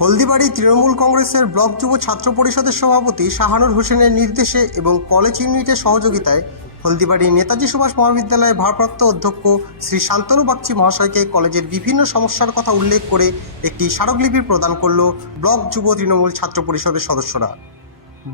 হলদিবাড়ি তৃণমূল কংগ্রেসের ব্লক যুব ছাত্র পরিষদের সভাপতি শাহানুর হোসেনের নির্দেশে এবং কলেজ ইউনিটের সহযোগিতায় হলদিবাড়ি নেতাজি সুভাষ মহাবিদ্যালয়ের ভারপ্রাপ্ত অধ্যক্ষ শ্রী শান্তনু বাগচি মহাশয়কে কলেজের বিভিন্ন সমস্যার কথা উল্লেখ করে একটি স্মারকলিপি প্রদান করল ব্লক যুব তৃণমূল ছাত্র পরিষদের সদস্যরা।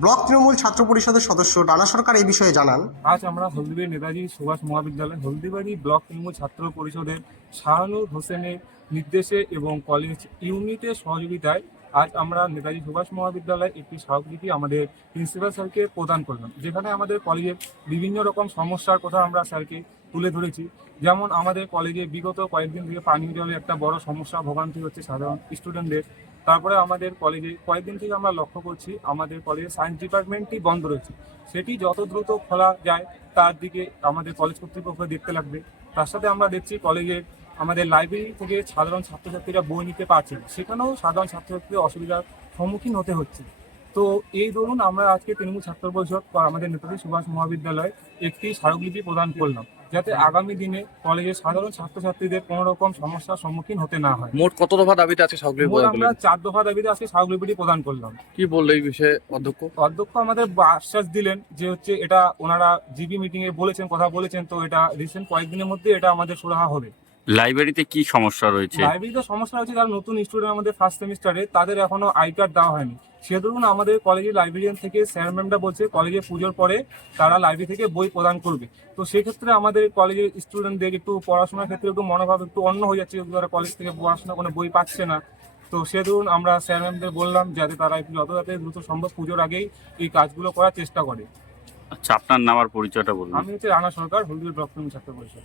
ব্লক তৃণমূল ছাত্র পরিষদের সদস্য রানা সরকার এই বিষয়ে জানান। আজ আমরা হলদিবাড়ি নেতাজি সুভাষ মহাবিদ্যালয় হলদিবাড়ি ব্লক তৃণমূল ছাত্র পরিষদের শাহানুর হোসেনের নির্দেশে এবং কলেজ ইউনিটের সহযোগিতায় আজ আমরা নেতাজি সুভাষ মহাবিদ্যালয়ে একটি স্মারকলিপি আমাদের প্রিন্সিপাল স্যারকে প্রদান করলাম। যেখানে আমাদের কলেজের বিভিন্ন রকম সমস্যার কথা আমরা স্যারকে তুলে ধরেছি। যেমন আমাদের কলেজে বিগত কয়েকদিন থেকে পানীয় জলের একটা বড় সমস্যা, ভোগান্তি হচ্ছে সাধারণ স্টুডেন্টদের তারপরে আমাদের কলেজে কয়েকদিন থেকে আমরা লক্ষ্য করছি, আমাদের কলেজের সায়েন্স ডিপার্টমেন্টটি বন্ধ রয়েছে। সেটি যত দ্রুত খোলা যায়, তার দিকে আমাদের কলেজ কর্তৃপক্ষ দেখতে লাগবে। তার সাথে আমরা দেখছি কলেজের আমাদের লাইব্রেরি থেকে সাধারণ ছাত্রছাত্রীরা বই নিতে পারছে না। সেখানেও সাধারণ ছাত্রছাত্রীদের অসুবিধার সম্মুখীন হতে হচ্ছে। তো এই ধরুন আমরা আজকে তৃণমূল ছাত্র পরিষদ আমাদের নেতাজি সুভাষ মহাবিদ্যালয়ে একটি স্মারকলিপি প্রদান করলাম যাতে আগামী দিনে কলেজের সাধারণ ছাত্রছাত্রীদের কোনো রকম সমস্যার সম্মুখীন হতে না হয়। মোট কত দফা দাবিতে আছে মোট আমরা চার দফা দাবিতে আজকে স্মারকলিপিটি প্রদান করলাম। কি বলল এই বিষয়ে অধ্যক্ষ? অধ্যক্ষ আমাদের আশ্বাস দিলেন যে হচ্ছে এটা ওনারা জিবি মিটিং এ বলেছেন কথা বলেছেন তো এটা রিসেন্ট কয়েকদিনের মধ্যে এটা আমাদের সুরাহা হবে। লাইব্রেরিতে কি সমস্যা রয়েছে? লাইব্রেরিতে সমস্যা হচ্ছে যারা নতুন স্টুডেন্ট আমাদের ফার্স্ট সেমিস্টারে তাদের এখনও আই কার্ড দেওয়া হয়নি। সে ধরুন আমাদের কলেজের লাইব্রেরিয়ান থেকে স্যার ম্যামরা বলছে কলেজে পুজোর পরে তারা লাইব্রেরি থেকে বই প্রদান করবে। তো সেক্ষেত্রে আমাদের কলেজের স্টুডেন্টদের একটু পড়াশোনার ক্ষেত্রে একটু মনোভাব একটু অন্য হয়ে যাচ্ছে তারা কলেজ থেকে পড়াশোনা কোনো বই পাচ্ছে না। তো সে ধরুন আমরা স্যার ম্যামদের বললাম যাতে তারা একটু যত যাতে দ্রুত সম্ভব পুজোর আগেই এই কাজগুলো করার চেষ্টা করে। আচ্ছা আপনার নাম আর পরিচয়টা বলুন। আমি হচ্ছে রানা সরকার হলদির ব্লক ছাত্র পরিষদ।